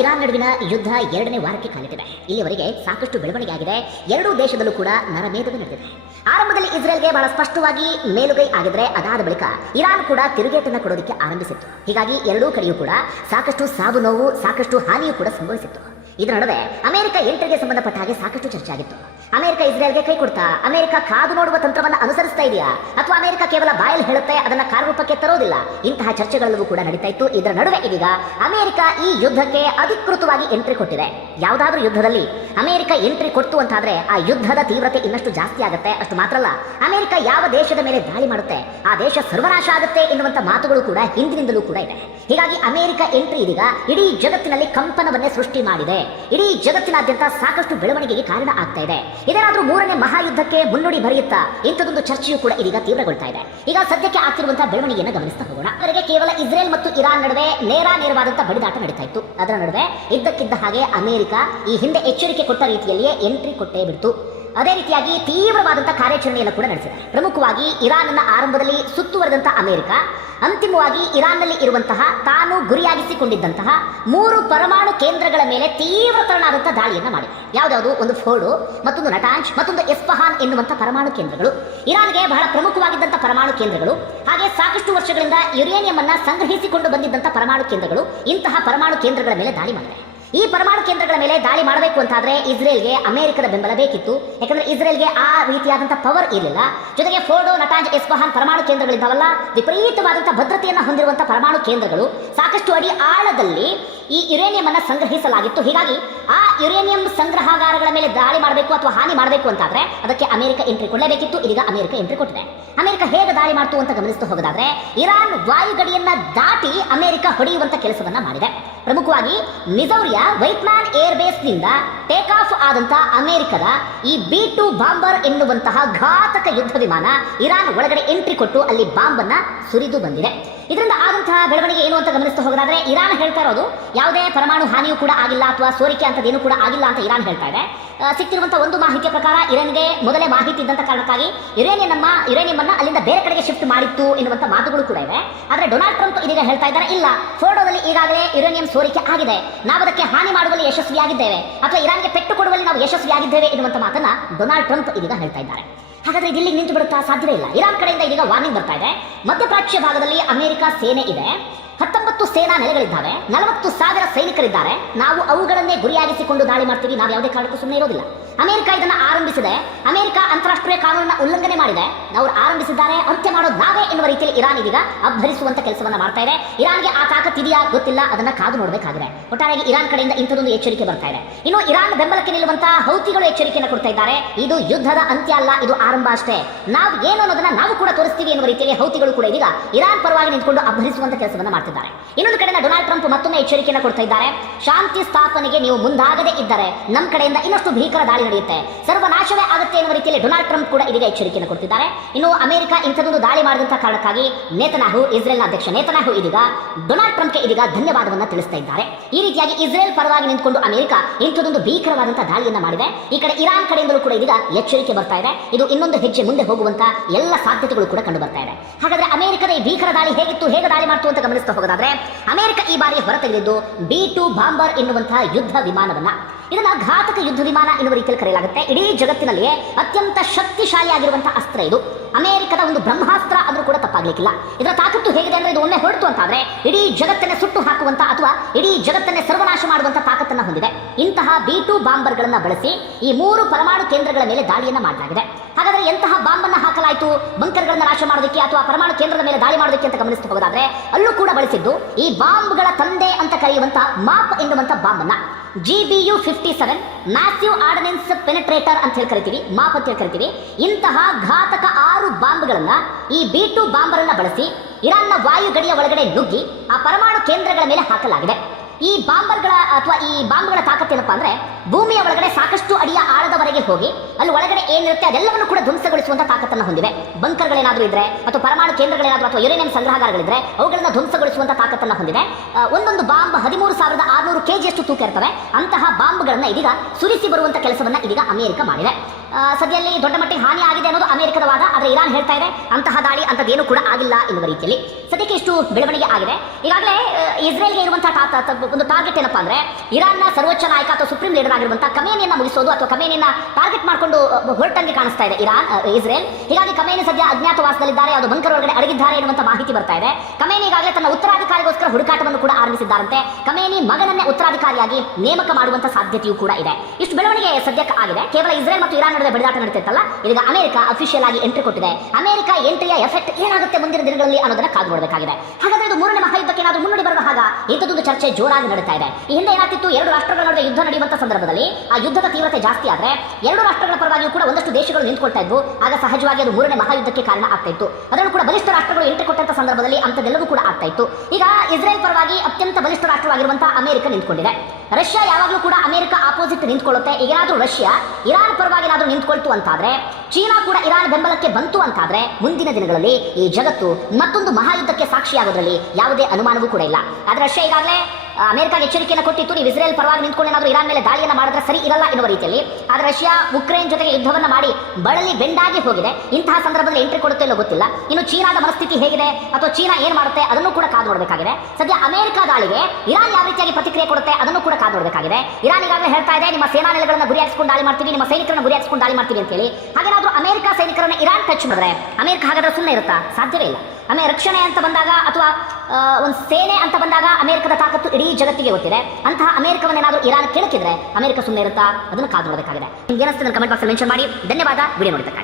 Iran ನಡುವಿನ ಯುದ್ಧ ಎರಡನೇ ವಾರಕ್ಕೆ ಕಾಲಿಟ್ಟಿದೆ. ಇಲ್ಲಿವರೆಗೆ ಸಾಕಷ್ಟು ಬೆಳವಣಿಗೆ ಆಗಿದೆ. ಎರಡೂ ದೇಶದಲ್ಲೂ ಕೂಡ ನರಮೇಧವೇ ನಡೆದಿದೆ. ಆರಂಭದಲ್ಲಿ ಇಸ್ರೇಲ್ಗೆ ಬಹಳ ಸ್ಪಷ್ಟವಾಗಿ ಮೇಲುಗೈ ಆಗಿದ್ರೆ ಅದಾದ ಬಳಿಕ ಇರಾನ್ ಕೂಡ ತಿರುಗೇಟನ್ನು ಕೊಡೋದಕ್ಕೆ ಆರಂಭಿಸಿತ್ತು. ಹೀಗಾಗಿ ಎರಡೂ ಕಡೆಯೂ ಕೂಡ ಸಾಕಷ್ಟು ಸಾವು ನೋವು, ಸಾಕಷ್ಟು ಹಾನಿಯೂ ಕೂಡ ಸಂಭವಿಸಿತ್ತು. ಇದರ ನಡುವೆ ಅಮೆರಿಕ ಎಂಟ್ರಿಗೆ ಸಂಬಂಧಪಟ್ಟ ಹಾಗೆ ಸಾಕಷ್ಟು ಚರ್ಚೆ ಆಗಿತ್ತು. ಅಮೆರಿಕ ಇಸ್ರೇಲ್ಗೆ ಕೈ ಕೊಡ್ತಾ, ಅಮೆರಿಕ ಕಾದು ನೋಡುವ ತಂತ್ರವನ್ನು ಅನುಸರಿಸ್ತಾ ಇದೆಯಾ? ಅಥವಾ ಅಮೆರಿಕ ಕೇವಲ ಬಾಯಲ್ಲಿ ಹೇಳುತ್ತೆ, ಅದನ್ನ ಕಾರ್ಯರೂಪಕ್ಕೆ ತರೋದಿಲ್ಲ? ಇಂತಹ ಚರ್ಚೆಗಳಲ್ಲೂ ಕೂಡ ನಡೀತಾ ಇತ್ತು ಇದರ ನಡುವೆ ಇದೀಗ ಅಮೆರಿಕ ಈ ಯುದ್ಧಕ್ಕೆ ಅಧಿಕೃತವಾಗಿ ಎಂಟ್ರಿ ಕೊಟ್ಟಿದೆ. ಯಾವುದಾದ್ರೂ ಯುದ್ಧದಲ್ಲಿ ಅಮೆರಿಕ ಎಂಟ್ರಿ ಕೊಡ್ತು ಅಂತಾದ್ರೆ ಆ ಯುದ್ಧದ ತೀವ್ರತೆ ಇನ್ನಷ್ಟು ಜಾಸ್ತಿ ಆಗುತ್ತೆ. ಅಷ್ಟು ಮಾತ್ರ ಅಲ್ಲ ಅಮೆರಿಕ ಯಾವ ದೇಶದ ಮೇಲೆ ದಾಳಿ ಮಾಡುತ್ತೆ, ಆ ದೇಶ ಸರ್ವನಾಶ ಆಗುತ್ತೆ ಎನ್ನುವಂತ ಮಾತುಗಳು ಕೂಡ ಹಿಂದಿನಿಂದಲೂ ಕೂಡ ಇದೆ. ಹೀಗಾಗಿ ಅಮೆರಿಕ ಎಂಟ್ರಿ ಇದೀಗ ಇಡೀ ಜಗತ್ತಿನಲ್ಲಿ ಕಂಪನವನ್ನೇ ಸೃಷ್ಟಿ ಮಾಡಿದೆ. ಇಡೀ ಜಗತ್ತಿನಾದ್ಯಂತ ಸಾಕಷ್ಟು ಬೆಳವಣಿಗೆಗೆ ಕಾರಣ ಆಗ್ತಾ ಇದೆ. ಇದೇನಾದ್ರೂ ಮೂರನೇ ಮಹಾಯುದ್ಧಕ್ಕೆ ಮುನ್ನುಡಿ ಬರೆಯುತ್ತಾ? ಇಂಥದೊಂದು ಚರ್ಚೆಯೂ ಕೂಡ ಇದೀಗ ತೀವ್ರಗೊಳ್ತಾ ಇದೆ. ಈಗ ಸದ್ಯಕ್ಕೆ ಆಗ್ತಿರುವಂತಹ ಬೆಳವಣಿಗೆಯನ್ನು ಗಮನಿಸ್ತಾ ಹೋಗೋಣ. ಅವರಿಗೆ ಕೇವಲ ಇಸ್ರೇಲ್ ಮತ್ತು ಇರಾನ್ ನಡುವೆ ನೇರ ನೇರವಾದಂತಹ ಬಡಿದಾಟ ನಡೀತಾ ಇತ್ತು. ಅದರ ನಡುವೆ ಇದ್ದಕ್ಕಿದ್ದ ಹಾಗೆ ಅಮೆರಿಕ ಈ ಹಿಂದೆ ಎಚ್ಚರಿಕೆ ಕೊಟ್ಟ ರೀತಿಯಲ್ಲಿಯೇ ಎಂಟ್ರಿ ಕೊಟ್ಟೇ ಬಿಡ್ತು. ಅದೇ ರೀತಿಯಾಗಿ ತೀವ್ರವಾದಂತಹ ಕಾರ್ಯಾಚರಣೆಯನ್ನು ಕೂಡ ನಡೆಸಿದೆ. ಪ್ರಮುಖವಾಗಿ ಇರಾನ್ನ ಆರಂಭದಲ್ಲಿ ಸುತ್ತುವರೆದಂತಹ ಅಮೆರಿಕ, ಅಂತಿಮವಾಗಿ ಇರಾನ್ನಲ್ಲಿ ಇರುವಂತಹ ತಾನು ಗುರಿಯಾಗಿಸಿಕೊಂಡಿದ್ದಂತಹ ಮೂರು ಪರಮಾಣು ಕೇಂದ್ರಗಳ ಮೇಲೆ ತೀವ್ರತರನಾದಂತಹ ದಾಳಿಯನ್ನು ಮಾಡಿ ಯಾವ್ದಾವುದು ಒಂದು ಫೋರ್ಡು, ಮತ್ತೊಂದು ನಟಾಂಚ್ ಮತ್ತೊಂದು ಎಸ್ಪಹಾನ್ ಎನ್ನುವಂತಹ ಪರಮಾಣು ಕೇಂದ್ರಗಳು. ಇರಾನ್ಗೆ ಬಹಳ ಪ್ರಮುಖವಾಗಿದ್ದಂಥ ಪರಮಾಣು ಕೇಂದ್ರಗಳು. ಹಾಗೆ ಸಾಕಷ್ಟು ವರ್ಷಗಳಿಂದ ಯುರೇನಿಯಂ ಅನ್ನ ಸಂಗ್ರಹಿಸಿಕೊಂಡು ಬಂದಿದ್ದಂಥ ಪರಮಾಣು ಕೇಂದ್ರಗಳು ಇಂತಹ ಪರಮಾಣು ಕೇಂದ್ರಗಳ ಮೇಲೆ ದಾಳಿ ಮಾಡಿದೆ. ಈ ಪರಮಾಣು ಕೇಂದ್ರಗಳ ಮೇಲೆ ದಾಳಿ ಮಾಡಬೇಕು ಅಂತಾದ್ರೆ ಇಸ್ರೇಲ್ಗೆ ಅಮೆರಿಕದ ಬೆಂಬಲ ಬೇಕಿತ್ತು. ಯಾಕಂದ್ರೆ ಇಸ್ರೇಲ್ಗೆ ಆ ರೀತಿಯಾದಂತಹ ಪವರ್ ಇರಲಿಲ್ಲ. ಜೊತೆಗೆ ಫೋರ್ಡೋ, ನಟಾಜ್ ಎಸ್ಪಹಾನ್ ಪರಮಾಣು ಕೇಂದ್ರಗಳಿದ್ದಾವಲ್ಲ ವಿಪರೀತವಾದಂತಹ ಭದ್ರತೆಯನ್ನು ಹೊಂದಿರುವಂತಹ ಪರಮಾಣು ಕೇಂದ್ರಗಳು ಸಾಕಷ್ಟು ಅಡಿ ಆಳದಲ್ಲಿ ಈ ಯುರೇನಿಯಂ ಅನ್ನ ಸಂಗ್ರಹಿಸಲಾಗಿತ್ತು. ಹೀಗಾಗಿ ಆ ಯುರೇನಿಯಂ ಸಂಗ್ರಹಾಗಾರಗಳ ಮೇಲೆ ದಾಳಿ ಮಾಡಬೇಕು ಅಥವಾ ಹಾನಿ ಮಾಡಬೇಕು ಅಂತಾದ್ರೆ ಅದಕ್ಕೆ ಅಮೆರಿಕ ಎಂಟ್ರಿ ಕೊಡಲೇಬೇಕಿತ್ತು. ಇದೀಗ ಅಮೆರಿಕ ಎಂಟ್ರಿ ಕೊಟ್ಟಿದೆ. ಅಮೆರಿಕ ಹೇಗೆ ದಾಳಿ ಮಾಡ್ತು ಅಂತ ಗಮನಿಸ್ತಾ ಹೋಗೋದಾದ್ರೆ, ಇರಾನ್ ವಾಯುಗಡಿಯನ್ನ ದಾಟಿ ಅಮೆರಿಕ ಹೊಡೆಯುವಂತ ಕೆಲಸವನ್ನ ಮಾಡಿದೆ. ಪ್ರಮುಖವಾಗಿ ಮಿಸೌರಿಯ ವೈಟ್ಮ್ಯಾನ್ ಏರ್ ಬೇಸ್ನಿಂದ ಟೇಕ್ ಆಫ್ ಆದಂತಹ ಅಮೆರಿಕದ ಈ ಬಿ ಟು ಬಾಂಬರ್ ಎನ್ನುವಂತಹ ಘಾತಕ ಯುದ್ಧ ವಿಮಾನ ಇರಾನ್ ಒಳಗಡೆ ಎಂಟ್ರಿ ಕೊಟ್ಟು ಅಲ್ಲಿ ಬಾಂಬ್ ಅನ್ನ ಸುರಿದು ಬಂದಿದೆ. ಇದರಿಂದ ಆದಂತಹ ಬೆಳವಣಿಗೆ ಏನು ಅಂತ ಗಮನಿಸ್ತಾ ಹೋಗೋದಾದ್ರೆ ಇರಾನ್ ಹೇಳ್ತಾ ಇರೋದು ಯಾವುದೇ ಪರಮಾಣು ಹಾನಿಯೂ ಕೂಡ ಆಗಿಲ್ಲ ಅಥವಾ ಸೋರಿಕೆ ಅಂತದೇನು ಕೂಡ ಆಗಿಲ್ಲ ಅಂತ ಇರಾನ್ ಹೇಳ್ತಾ ಇದೆ. ಸಿಕ್ಕಿರುವಂತಹ ಒಂದು ಮಾಹಿತಿಯ ಪ್ರಕಾರ ಇರಾನ್ಗೆ ಮೊದಲೇ ಮಾಹಿತಿ ಇದ್ದಂತ ಕಾರಣಕ್ಕಾಗಿ ಯುರೇನಿಯಂ ನಮ್ಮ ಯುರೇನಿಯಂ ಅನ್ನ ಅಲ್ಲಿಂದ ಬೇರೆ ಕಡೆಗೆ ಶಿಫ್ಟ್ ಮಾಡಿತ್ತು ಎನ್ನುವಂತ ಮಾತುಗಳು ಕೂಡ ಇವೆ. ಆದರೆ ಡೊನಾಲ್ಡ್ ಟ್ರಂಪ್ ಇದೀಗ ಹೇಳ್ತಾ ಇದ್ದಾರೆ, ಇಲ್ಲ ಫೋಟೋದಲ್ಲಿ ಈಗಾಗಲೇ ಯುರೇನಿಯಂ ಸೋರಿಕೆ ಆಗಿದೆ. ನಾವು ಅದಕ್ಕೆ ಹಾನಿ ಮಾಡುವಲ್ಲಿ ಯಶಸ್ವಿಯಾಗಿದ್ದೇವೆ. ಅಥವಾ ಇರಾನ್ಗೆ ಪೆಟ್ಟು ಕೊಡುವಲ್ಲಿ ನಾವು ಯಶಸ್ವಿಯಾಗಿದ್ದೇವೆ ಎನ್ನುವಂಥ ಮಾತನ್ನ ಡೊನಾಲ್ಡ್ ಟ್ರಂಪ್ ಇದೀಗ ಹೇಳ್ತಾ ಇದ್ದಾರೆ. ಹಾಗಾದ್ರೆ ಇಲ್ಲಿ ನಿಂತು ಬಿಡುತ್ತಾ ಸಾಧ್ಯವೇ ಇಲ್ಲ. ಇರಾನ್ ಕಡೆಯಿಂದ ಇದೀಗ ವಾರ್ನಿಂಗ್ ಬರ್ತಾ ಇದೆ. ಮಧ್ಯಪ್ರಾಚ್ಯ ಭಾಗದಲ್ಲಿ ಅಮೆರಿಕ ಸೇನೆ ಇದೆ. ಹತ್ತೊಂಬತ್ತು ಸೇನಾ ನೆಲೆಗಳಿದ್ದಾವೆ, ನಲವತ್ತು ಸಾವಿರ ಸೈನಿಕರಿದ್ದಾರೆ. ನಾವು ಅವುಗಳನ್ನೇ ಗುರಿಯಾಗಿಸಿಕೊಂಡು ದಾಳಿ ಮಾಡ್ತೀವಿ, ನಾವು ಯಾವುದೇ ಕಾರಣಕ್ಕೂ ಸುಮ್ಮನೆ ಇರೋದಿಲ್ಲ. ಅಮೆರಿಕ ಇದನ್ನು ಆರಂಭಿಸಿದೆ. ಅಮೆರಿಕ ಅಂತಾರಾಷ್ಟ್ರೀಯ ಕಾನೂನನ್ನ ಉಲ್ಲಂಘನೆ ಮಾಡಿದೆ. ನಾವು ಆರಂಭಿಸಿದ್ದಾರೆ, ಅಂತ್ಯ ಮಾಡೋದು ನಾವೇ ಎನ್ನುವ ರೀತಿಯಲ್ಲಿ ಇರಾನ್ ಇದೀಗ ಅಬ್ಬರಿಸುವಂತ ಕೆಲಸವನ್ನ ಮಾಡ್ತಾ ಇದೆ. ಇರಾನ್ಗೆ ಆ ತಾಕತ್ ಇದೆಯಾ ಗೊತ್ತಿಲ್ಲ, ಅದನ್ನ ಕಾದು ನೋಡಬೇಕಾಗಿದೆ. ಒಟ್ಟಾರೆಯಾಗಿ ಇರಾನ್ ಕಡೆಯಿಂದ ಇಂಥದೊಂದು ಎಚ್ಚರಿಕೆ ಬರ್ತಾ ಇದೆ. ಇನ್ನು ಇರಾನ್ ಬೆಂಬಲಕ್ಕೆ ನಿಲ್ಲುವಂತಹ ಹೌತಿಗಳು ಎಚ್ಚರಿಕೆಯನ್ನು ಕೊಡ್ತಾ ಇದ್ದಾರೆ. ಇದು ಯುದ್ಧದ ಅಂತ್ಯ ಅಲ್ಲ, ಇದು ಆರಂಭ ಅಷ್ಟೇ. ನಾವು ಏನು ಅನ್ನೋದನ್ನ ನಾವು ಕೂಡ ತೋರಿಸ್ತೀವಿ ಎನ್ನುವ ರೀತಿಯಲ್ಲಿ ಹೌತಿಗಳು ಕೂಡ ಇದೀಗ ಇರಾನ್ ಪರವಾಗಿ ನಿಂತ್ಕೊಂಡು ಅಬ್ಬರಿಸುವಂತ ಕೆಲಸವನ್ನ ಮಾಡ್ತಿದ್ದಾರೆ. ಇನ್ನೊಂದು ಕಡೆಯಿಂದ ಡೊನಾಲ್ಡ್ ಟ್ರಂಪ್ ಮತ್ತೊಮ್ಮೆ ಎಚ್ಚರಿಕೆಯನ್ನು ಕೊಡ್ತಾ ಇದ್ದಾರೆ. ಶಾಂತಿ ಸ್ಥಾಪನೆಗೆ ನೀವು ಮುಂದಾಗದೇ ಇದ್ದರೆ ನಮ್ಮ ಕಡೆಯಿಂದ ಇನ್ನಷ್ಟು ಭೀಕರ ದಾಳಿ ನಡೆಯುತ್ತೆ. ಸರ್ವನಾಶವೇ ಆಗುತ್ತೆ ಎನ್ನುವ ರೀತಿಯಲ್ಲಿ ಡೊನಾಲ್ಡ್ ಟ್ರಂಪ್ ಕೂಡ ಇದೀಗ ಎಚ್ಚರಿಕೆಯನ್ನು ಕೊಡ್ತಿದ್ದಾರೆ. ಇನ್ನು ಅಮೆರಿಕ ಇಂಥದೊಂದು ದಾಳಿ ಮಾಡಿದಂತಹ ಕಾರಣಕ್ಕಾಗಿ ನೇತನಾಹು ಇಸ್ರೇಲ್ನ ಅಧ್ಯಕ್ಷ ನೇತನಾಹು ಇದೀಗ ಡೊನಾಲ್ಡ್ ಟ್ರಂಪ್ಗೆ ಇದೀಗ ಧನ್ಯವಾದವನ್ನು ತಿಳಿಸ್ತಾ ಇದ್ದಾರೆ. ಈ ರೀತಿಯಾಗಿ ಇಸ್ರೇಲ್ ಪರವಾಗಿ ನಿಂತ್ಕೊಂಡು ಅಮೆರಿಕ ಇಂಥದೊಂದು ಭೀಕರವಾದಂತಹ ದಾಳಿಯನ್ನು ಮಾಡಿದೆ. ಈ ಕಡೆ ಇರಾನ್ ಕಡೆಯಿಂದಲೂ ಕೂಡ ಇದೀಗ ಎಚ್ಚರಿಕೆ ಬರ್ತಾ ಇದೆ. ಇದು ಇನ್ನೊಂದು ಹೆಜ್ಜೆ ಮುಂದೆ ಹೋಗುವಂತಹ ಎಲ್ಲ ಸಾಧ್ಯತೆಗಳು ಕೂಡ ಕಂಡು ಬರ್ತಾ ಇದೆ. ಹಾಗಾದ್ರೆ ಅಮೆರಿಕದ ಈ ಭೀಕರ ದಾಳಿ ಹೇಗಿತ್ತು, ಹೇಗೆ ದಾಳಿ ಮಾಡ್ತು ಅಂತ ಗಮನಿಸ್ತಾ ಹೋಗೋದಾದ್ರೆ ಅಮೆರಿಕ ಈ ಬಾರಿ ಹೊರತೆಗೆದಿದ್ದು ಬಿ ಟು ಬಾಂಬರ್ ಎನ್ನುವಂತಹ ಯುದ್ಧ ವಿಮಾನವನ್ನ. ಇದನ್ನ ಘಾತಕ ಯುದ್ಧ ವಿಮಾನ ಎನ್ನುವ ರೀತಿಯಲ್ಲಿ ಕರೆಯಲಾಗುತ್ತೆ. ಇಡೀ ಜಗತ್ತಿನಲ್ಲಿಯೇ ಅತ್ಯಂತ ಶಕ್ತಿಶಾಲಿಯಾಗಿರುವಂತಹ ಅಸ್ತ್ರ ಇದು. ಅಮೆರಿಕದ ಒಂದು ಬ್ರಹ್ಮಾಸ್ತ್ರ ಅಂದ್ರೂ ಕೂಡ ತಪ್ಪಾಗ್ಲಿಕ್ಕಿಲ್ಲ. ಇದರ ತಾಕತ್ತು ಹೇಗಿದೆ ಅಂದ್ರೆ ಇದು ಒಮ್ಮೆ ಹೊರತು ಅಂತಾದ್ರೆ ಇಡೀ ಜಗತ್ತನ್ನೇ ಸುಟ್ಟು ಹಾಕುವಂತ ಅಥವಾ ಇಡೀ ಜಗತ್ತನ್ನೇ ಸರ್ವನಾಶ ಮಾಡುವಂತ ತಾಕತ್ತನ್ನ ಹೊಂದಿದೆ. ಇಂತಹ ಬಿ ಟು ಬಾಂಬರ್ಗಳನ್ನ ಬಳಸಿ ಈ ಮೂರು ಪರಮಾಣು ಕೇಂದ್ರಗಳ ಮೇಲೆ ದಾಳಿಯನ್ನ ಮಾಡಲಾಗಿದೆ. ಹಾಗಾದ್ರೆ ಎಂತಹ ಬಾಂಬ್ ಅನ್ನ ಹಾಕಲಾಯಿತು? ಬಂಕರ್ಗಳನ್ನು ನಾಶ ಮಾಡೋದಕ್ಕೆ ಅಥವಾ ಪರಮಾಣು ಕೇಂದ್ರದ ಮೇಲೆ ದಾಳಿ ಮಾಡೋದಕ್ಕೆ ಅಂತ ಗಮನಿಸ್ತಾ ಹೋಗೋದಾದ್ರೆ ಅಲ್ಲೂ ಕೂಡ ಬಳಸಿದ್ದು ಈ ಬಾಂಬ್ಗಳ ತಂದೆ ಅಂತ ಕರೆಯುವಂತಹ ಮಾಪ್ ಎನ್ನುವಂತ ಬಾಂಬ್ ಅನ್ನ G B U fifty seven massive ordnance penetrator ಅಂತ ಹೇಳಿ ಕರಿತೀವಿ, ಮಾಪ್ ಅಂತ ಹೇಳಿ ಕರಿತೀವಿ. ಇಂತಹ ಘಾತಕ ಆರು ಬಾಂಬ್ಗಳನ್ನ, ಈ ಬಿ ಟು ಬಾಂಬರ್ ಅನ್ನ ಬಳಸಿ, ಇರಾನ್ನ ವಾಯು ಗಡಿಯ ಒಳಗಡೆ ನುಗ್ಗಿ, ಆ ಪರಮಾಣು ಕೇಂದ್ರಗಳ ಮೇಲೆ ಹಾಕಲಾಗಿದೆ. ಈ ಬಾಂಬರ್ಗಳ ಅಥವಾ ಈ ಬಾಂಬ್ಗಳ ತಾಕತ್ತೇನಪ್ಪ ಅಂದ್ರೆ ಭೂಮಿಯ ಒಳಗಡೆ ಸಾಕಷ್ಟು ಅಡಿಯ ಆಳದವರೆಗೆ ಹೋಗಿ ಅಲ್ಲಿ ಒಳಗಡೆ ಏನಿರುತ್ತೆ ಅದೆಲ್ಲವನ್ನು ಕೂಡ ಧ್ವಂಸಗೊಳಿಸುವಂತ ತಾಕತ್ತನ್ನು ಹೊಂದಿವೆ. ಬಂಕರ್ಗಳೇನಾದರೂ ಇದ್ರೆ ಅಥವಾ ಪರಮಾಣು ಕೇಂದ್ರಗಳೇನಾದರೂ ಅಥವಾ ಯುರೇನಿಯಂ ಸಂಗ್ರಹಗಾರಗಳಿದ್ರೆ ಅವುಗಳನ್ನು ಧ್ವಂಸಗೊಳಿಸುವಂತ ತಾಕತ್ತನ್ನು ಹೊಂದಿದೆ ಒಂದೊಂದು ಬಾಂಬ್ ಹದಿಮೂರು ಸಾವಿರದ ಆರುನೂರು ಕೆಜಿಯಷ್ಟು ತೂಕ ಇರ್ತವೆ. ಅಂತಹ ಬಾಂಬ್ಗಳನ್ನ ಇದೀಗ ಸುರಿಸಿ ಬರುವಂತ ಕೆಲಸವನ್ನ ಇದೀಗ ಅಮೆರಿಕ ಮಾಡಿದೆ ಸದ್ಯದಲ್ಲಿ ದೊಡ್ಡ ಮಟ್ಟಿಗೆ ಹಾನಿ ಆಗಿದೆ ಅನ್ನೋದು ಅಮೆರಿಕದ ವಾದ, ಆದರೆ ಇರಾನ್ ಹೇಳ್ತಾ ಇದೆ, ಅಂತಹ ದಾಳಿ ಅಂತದೇನು ಕೂಡ ಆಗಿಲ್ಲ ಎನ್ನುವ ರೀತಿಯಲ್ಲಿ. ಸದ್ಯಕ್ಕೆ ಇಷ್ಟು ಬೆಳವಣಿಗೆ ಆಗಿದೆ. ಈಗಾಗಲೇ ಇಸ್ರೇಲ್ಗೆ ಇರುವಂತಹ ಒಂದು ಟಾರ್ಗೆಟ್ ಏನಪ್ಪಾ ಅಂದ್ರೆ, ಇರಾನ್ನ ಸರ್ವೋಚ್ಚ ನಾಯಕ ಅಥವಾ ಸುಪ್ರೀಂ ಲೀಡರ್ ಆಗಿರುವಂತಹ ಕಮೇನಿಯನ್ನ ಮುಗಿಸೋದು ಅಥವಾ ಕಮೇನಿಯನ್ನ ಟಾರ್ಗೆಟ್ ಮಾಡಿಕೊಂಡು ಹೊರಟಂಗೆ ಕಾಣಿಸ್ತಾ ಇದೆ ಇರಾನ್ ಇಸ್ರೇಲ್. ಹೀಗಾಗಿ ಕಮೇನಿ ಸದ್ಯ ಅಜ್ಞಾತವಾಸದಲ್ಲಿದ್ದಾರೆ, ಅದು ಬಂಕರ್ ಒಳಗಡೆ ಅಡಗಿದ್ದಾರೆ ಎನ್ನುವಂತಹ ಮಾಹಿತಿ ಬರ್ತಾ ಇದೆ. ಕಮೇನಿ ಈಗಾಗಲೇ ತನ್ನ ಉತ್ತರಾಧಿಕಾರಿಗೋಸ್ಕರ ಹುಡುಕಾಟವನ್ನು ಕೂಡ ಆರಂಭಿಸಿದ್ದಾರಂತೆ. ಕಮೇನಿ ಮಗನನ್ನೇ ಉತ್ತರಾಧಿಕಾರಿಯಾಗಿ ನೇಮಕ ಮಾಡುವಂತ ಸಾಧ್ಯತೆಯೂ ಕೂಡ ಇದೆ. ಇಷ್ಟು ಬೆಳವಣಿಗೆ ಸದ್ಯಕ್ಕೆ ಆಗಿದೆ. ಕೇವಲ ಇಸ್ರೇಲ್ ಮತ್ತು ಇರಾನ್ ನಡುವೆ ಬಡಿದಾಟ ನಡೀತಿತ್ತಲ್ಲ? ಇದೀಗ ಅಮೆರಿಕ ಅಫಿಷಿಯಲ್ ಆಗಿ ಎಂಟ್ರಿ ಕೊಟ್ಟಿದೆ. ಅಮೆರಿಕ ಎಂಟ್ರಿಯ ಎಫೆಕ್ಟ್ ಏನಾಗುತ್ತೆ ಮುಂದಿನ ದಿನಗಳಲ್ಲಿ ಅನ್ನೋದನ್ನ ಕಾದು ನೋಡಬೇಕಾಗಿದೆ ಹಾಗಾದ್ರೆ ಇದು ಮೂರನೇ ಮಹಾಯುದ್ಧಕ್ಕೆ ಏನಾದರೂ ಮುನ್ನುಡಿ ಬರುವ ಹಾಗ? ಇಂಥದ್ದೊಂದು ಚರ್ಚೆ ಜೋರಾಗಿ ನಡೀತಾ ಇದೆ. ಈ ಹಿಂದೆ ಏನಾಗ್ತಿತ್ತು? ಎರಡು ರಾಷ್ಟ್ರಗಳ ನಡುವೆ ಯುದ್ಧ ನಡೆಯುವಂತ ಸಂದರ್ಭದಲ್ಲಿ ಆ ಯುದ್ಧದ ತೀವ್ರತೆ ಜಾಸ್ತಿ ಆದ್ರೆ ಎರಡು ರಾಷ್ಟ್ರಗಳ ಪರವಾಗಿಯೂ ಕೂಡ ಒಂದಷ್ಟು ದೇಶಗಳು ನಿಂತ್ಕೊಳ್ತಾ ಇದ್ವು. ಆಗ ಸಹಜವಾಗಿ ಅದು ಮೂರನೇ ಮಹಾಯುದ್ಧಕ್ಕೆ ಕಾರಣ ಆಗ್ತಾ ಇತ್ತು. ಅದರಲ್ಲೂ ಬಲಿಷ್ಠ ರಾಷ್ಟ್ರಗಳು ಎಂಟ್ರಿ ಕೊಟ್ಟಂತ ಸಂದರ್ಭದಲ್ಲಿ ಅಂತದೆಲ್ಲವೂ ಕೂಡ ಆಗ್ತಾ ಇತ್ತು. ಈಗ ಇಸ್ರೇಲ್ ಪರವಾಗಿ ಅತ್ಯಂತ ಬಲಿಷ್ಠ ರಾಷ್ಟ್ರವಾಗಿರುವಂತಹ ಅಮೆರಿಕ ನಿಂತ್ಕೊಂಡಿದೆ. ರಷ್ಯಾ ಯಾವಾಗಲೂ ಕೂಡ ಅಮೆರಿಕ ಆಪೋಸಿಟ್ ನಿಂತ್ಕೊಳ್ಳುತ್ತೆ. ಏನಾದರೂ ರಷ್ಯಾ ಇರಾನ್ ಪರವಾಗಿ ಏನಾದ್ರೂ ನಿಂತ್ಕೊಳ್ತು ಅಂತಾದ್ರೆ, ಚೀನಾ ಕೂಡ ಇರಾನ್ ಬೆಂಬಲಕ್ಕೆ ಬಂತು ಅಂತಾದ್ರೆ, ಮುಂದಿನ ದಿನಗಳಲ್ಲಿ ಈ ಜಗತ್ತು ಮತ್ತೊಂದು ಮಹಾಯುದ್ಧಕ್ಕೆ ಸಾಕ್ಷಿಯಾಗೋದ್ರಲ್ಲಿ ಯಾವುದೇ ಅನುಮಾನವೂ ಕೂಡ ಇಲ್ಲ. ಆದ್ರೆ ರಷ್ಯಾ ಈಗಾಗಲೇ ಅಮೆರಿಕಾಗೆ ಎಚ್ಚರಿಕೆಯನ್ನು ಕೊಟ್ಟಿತ್ತು. ನೀವು ಇಸ್ರೇಲ್ ಪರವಾಗಿ ನಿಂತ್ಕೊಂಡು ಏನಾದರೂ ಇರಾನ್ ಮೇಲೆ ದಾಳಿಯನ್ನು ಮಾಡಿದ್ರೆ ಸರಿ ಇರಲ್ಲ ಎನ್ನುವ ರೀತಿಯಲ್ಲಿ. ಆದರೆ ರಷ್ಯಾ ಉಕ್ರೇನ್ ಜೊತೆಗೆ ಯುದ್ಧವನ್ನು ಮಾಡಿ ಬಳಲಿ ಬೆಂಡಾಗಿ ಹೋಗಿದೆ. ಇಂತಹ ಸಂದರ್ಭದಲ್ಲಿ ಎಂಟ್ರಿ ಕೊಡುತ್ತೆ ಇಲ್ಲೋ ಗೊತ್ತಿಲ್ಲ. ಇನ್ನು ಚೀನಾದ ಮನಸ್ಥಿತಿ ಹೇಗಿದೆ? ಅಥವಾ ಚೀನಾ ಏನು ಮಾಡುತ್ತೆ? ಅದನ್ನು ಕೂಡ ಕಾದು ನೋಡಬೇಕಾಗಿದೆ. ಸದ್ಯ ಅಮೆರಿಕ ದಾಳಿಗೆ ಇರಾನ್ ಯಾವ ರೀತಿಯಾಗಿ ಪ್ರತಿಕ್ರಿಯೆ ಕೊಡುತ್ತೆ? ಅದನ್ನು ಕೂಡ ಕಾದು ನೋಡಬೇಕಾಗಿದೆ. ಇರಾನ್ ಈಗಾಗಲೇ ಹೇಳ್ತಾ ಇದೆ, ನಿಮ್ಮ ಸೇನಾ ನೆಲೆಗಳನ್ನ ಗುರಿಯಾಗಿಸ್ಕೊಂಡು ದಾಳಿ ಮಾಡ್ತೀವಿ, ನಿಮ್ಮ ಸೈನಿಕರನ್ನು ಗುರಿಯಾಗಿಸ್ಕೊಂಡು ದಾಳಿ ಮಾಡ್ತೀವಿ ಅಂತ ಹೇಳಿ ಹಾಗೇನಾದರೂ ಅಮೆರಿಕ ಸೈನಿಕರನ್ನು ಇರಾನ್ ಟಚ್ ಮಾಡಿದ್ರೆ, ಅಮೆರಿಕ ಹಾಗಾದ್ರೆ ಸುಮ್ಮನೆ ಇರುತ್ತಾ? ಸಾಧ್ಯವೇ ಇಲ್ಲ. ಆಮೇಲೆ ರಕ್ಷಣೆ ಅಂತ ಬಂದಾಗ ಅಥವಾ ಒಂದು ಸೇನೆ ಅಂತ ಬಂದಾಗ ಅಮೆರಿಕದ ತಾಕತ್ತು ಇಡೀ ಜಗತ್ತಿಗೆ ಗೊತ್ತಿದೆ. ಅಂತಹ ಅಮೆರಿಕವನ್ನೇನಾದ್ರೂ ಇರಾನ್ ಕೇಳುತ್ತಿದ್ರೆ ಅಮೆರಿಕ ಸುಮ್ಮನೆ ಇರುತ್ತಾ? ಅದನ್ನು ಕಾದು ನೋಡಬೇಕಾಗಿದೆ. ನಿಮ್ಗೆ ಏನಿಸ್ತದೆ ಕಮೆಂಟ್ ಬಾಕ್ಸ್ ಮೆನ್ಷನ್ ಮಾಡಿ. ಧನ್ಯವಾದ. ವಿಡಿಯೋ ನೋಡಿದ್ದಕ್ಕಾಗಿ